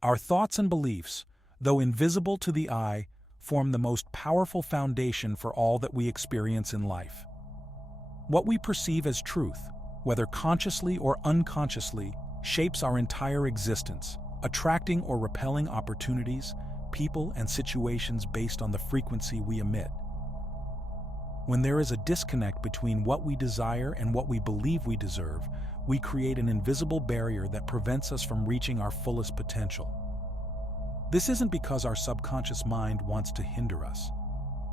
Our thoughts and beliefs, though invisible to the eye, form the most powerful foundation for all that we experience in life. What we perceive as truth, whether consciously or unconsciously, shapes our entire existence, attracting or repelling opportunities, people, and situations based on the frequency we emit. When there is a disconnect between what we desire and what we believe we deserve, we create an invisible barrier that prevents us from reaching our fullest potential. This isn't because our subconscious mind wants to hinder us.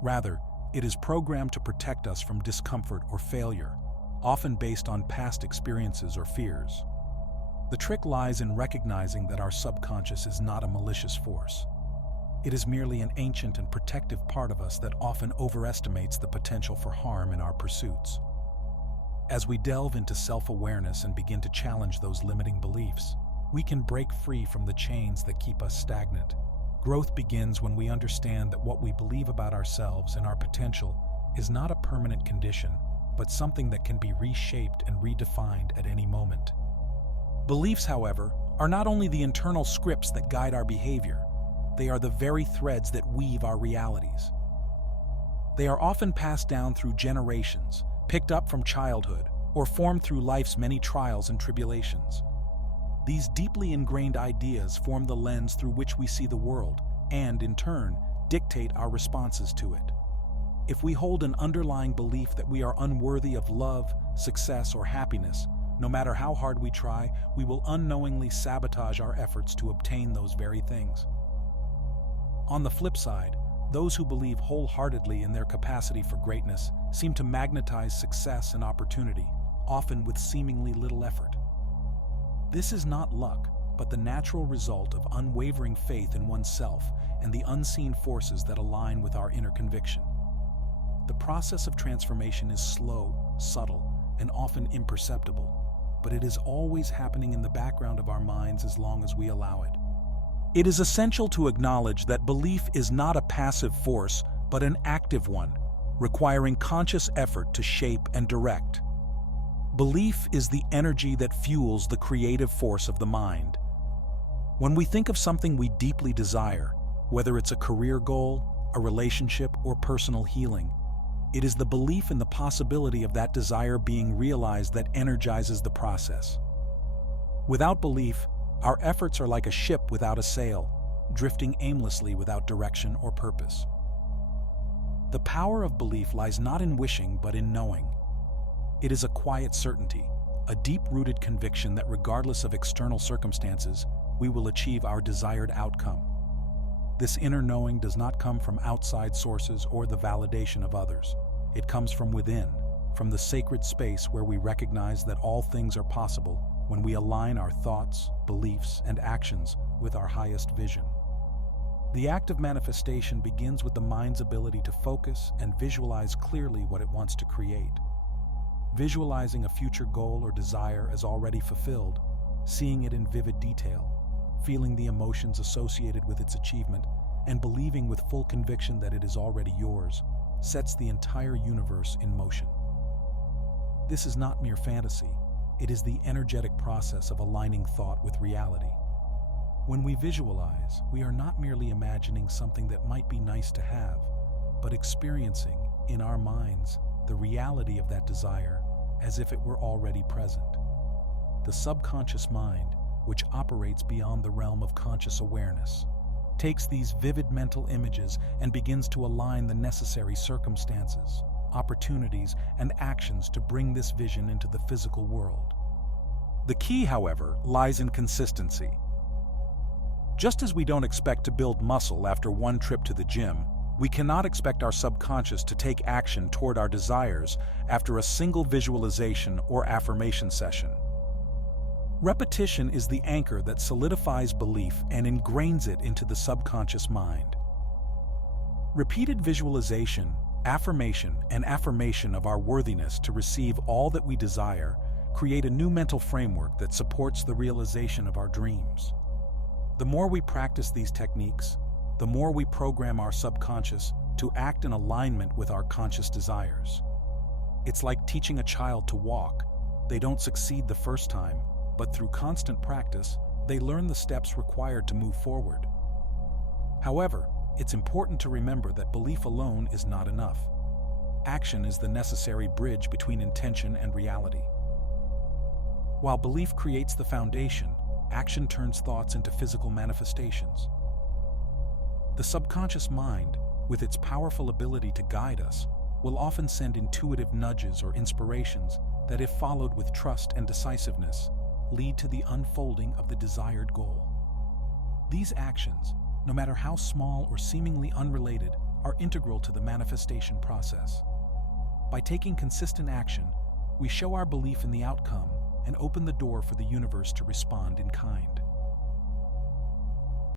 Rather, it is programmed to protect us from discomfort or failure, often based on past experiences or fears. The trick lies in recognizing that our subconscious is not a malicious force. It is merely an ancient and protective part of us that often overestimates the potential for harm in our pursuits. As we delve into self-awareness and begin to challenge those limiting beliefs, we can break free from the chains that keep us stagnant. Growth begins when we understand that what we believe about ourselves and our potential is not a permanent condition, but something that can be reshaped and redefined at any moment. Beliefs, however, are not only the internal scripts that guide our behavior, they are the very threads that weave our realities. They are often passed down through generations, picked up from childhood, or formed through life's many trials and tribulations. These deeply ingrained ideas form the lens through which we see the world and, in turn, dictate our responses to it. If we hold an underlying belief that we are unworthy of love, success, or happiness, no matter how hard we try, we will unknowingly sabotage our efforts to obtain those very things. On the flip side, those who believe wholeheartedly in their capacity for greatness seem to magnetize success and opportunity, often with seemingly little effort. This is not luck, but the natural result of unwavering faith in oneself and the unseen forces that align with our inner conviction. The process of transformation is slow, subtle, and often imperceptible, but it is always happening in the background of our minds as long as we allow it. It is essential to acknowledge that belief is not a passive force, but an active one, requiring conscious effort to shape and direct. Belief is the energy that fuels the creative force of the mind. When we think of something we deeply desire, whether it's a career goal, a relationship, or personal healing, it is the belief in the possibility of that desire being realized that energizes the process. Without belief, our efforts are like a ship without a sail, drifting aimlessly without direction or purpose. The power of belief lies not in wishing but in knowing. It is a quiet certainty, a deep-rooted conviction that regardless of external circumstances, we will achieve our desired outcome. This inner knowing does not come from outside sources or the validation of others. It comes from within, from the sacred space where we recognize that all things are possible when we align our thoughts, beliefs, and actions with our highest vision. The act of manifestation begins with the mind's ability to focus and visualize clearly what it wants to create. Visualizing a future goal or desire as already fulfilled, seeing it in vivid detail, feeling the emotions associated with its achievement, and believing with full conviction that it is already yours, sets the entire universe in motion. This is not mere fantasy. It is the energetic process of aligning thought with reality. When we visualize, we are not merely imagining something that might be nice to have, but experiencing, in our minds, the reality of that desire as if it were already present. The subconscious mind, which operates beyond the realm of conscious awareness, takes these vivid mental images and begins to align the necessary circumstances, opportunities, and actions to bring this vision into the physical world. The key, however, lies in consistency. Just as we don't expect to build muscle after one trip to the gym, we cannot expect our subconscious to take action toward our desires after a single visualization or affirmation session. Repetition is the anchor that solidifies belief and ingrains it into the subconscious mind. Repeated visualization, affirmation, and affirmation of our worthiness to receive all that we desire create a new mental framework that supports the realization of our dreams. The more we practice these techniques, the more we program our subconscious to act in alignment with our conscious desires. It's like teaching a child to walk. They don't succeed the first time, but through constant practice, They learn the steps required to move forward. However, it's important to remember that belief alone is not enough. Action is the necessary bridge between intention and reality. While belief creates the foundation, action turns thoughts into physical manifestations. The subconscious mind, with its powerful ability to guide us, will often send intuitive nudges or inspirations that, if followed with trust and decisiveness, lead to the unfolding of the desired goal. These actions, no matter how small or seemingly unrelated, are integral to the manifestation process. By taking consistent action, we show our belief in the outcome and open the door for the universe to respond in kind.